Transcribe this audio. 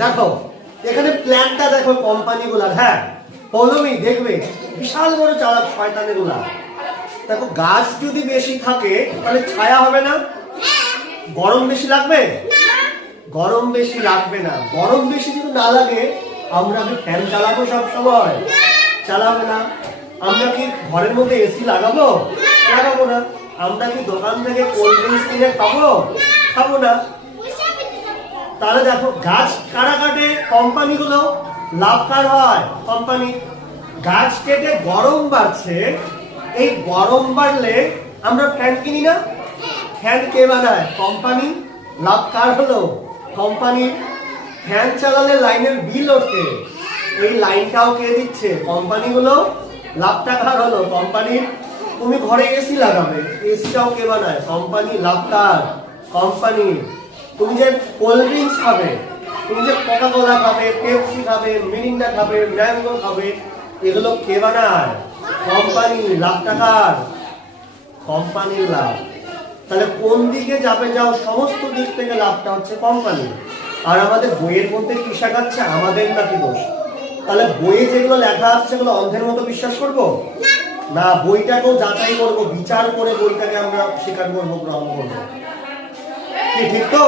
দেখো এখানে প্ল্যানটা দেখো কোম্পানিগুলার। হ্যাঁ পৌলমী দেখবে বিশাল বড় চারা শয়তানেগুলা। দেখো গাছ যদি বেশি থাকে তাহলে ছায়া হবে না, গরম বেশি লাগবে, গরম বেশি লাগবে না। গরম বেশি যদি না লাগে আমরা কি ফ্যান চালাবো সব সময়? চালাবো না। আমরা কি ঘরের মধ্যে এসি লাগাবো? লাগাবো না। আমরা কি দোকান থেকে কোল্ড ড্রিঙ্কস কিনে খাবো? খাবো না। তাহলে দেখো গাছ কারা কাটে? কোম্পানিগুলো। লাভ কার হয়? কোম্পানি। গাছ কেটে গরম বাড়ছে, এই গরম বাড়লে আমরা ফ্যান কিনি না? ফ্যান কে বানায়? কোম্পানি। লাভ কার হলো? কোম্পানির। ফ্যান চালালে লাইনের বিল ওঠে, এই লাইনটাও কে দিচ্ছে? কোম্পানিগুলো। লাভটা কার হলো? কোম্পানির। তুমি ঘরে এসি লাগাবে, এসিটাও কে বানায়? কোম্পানি। লাভ কার? কোম্পানি। তুমি যে কোল্ড ড্রিঙ্কস খাবে, তুমি যে কোকা কোলা খাবে, পেপসি খাবে, মিরিন্ডা খাবে, ম্যাঙ্গো খাবে, এগুলো কে বানায়? কোম্পানি। লাভটা কার? কোম্পানির লাভ। তাহলে কোন দিকে যাবে যাও, সমস্ত দিক থেকে লাভটা হচ্ছে কোম্পানি। আর আমাদের বইয়ের মধ্যে কি শেখাচ্ছে? আমাদের নাকি দোষ? তাহলে বইয়ে যেগুলো লেখা আছে সেগুলো অন্ধের মতো বিশ্বাস করবো না, বইটাকেও যাচাই করবো, বিচার করে বইটাকে আমরা স্বীকার করবো, গ্রহণ করবো। কি ঠিক তো?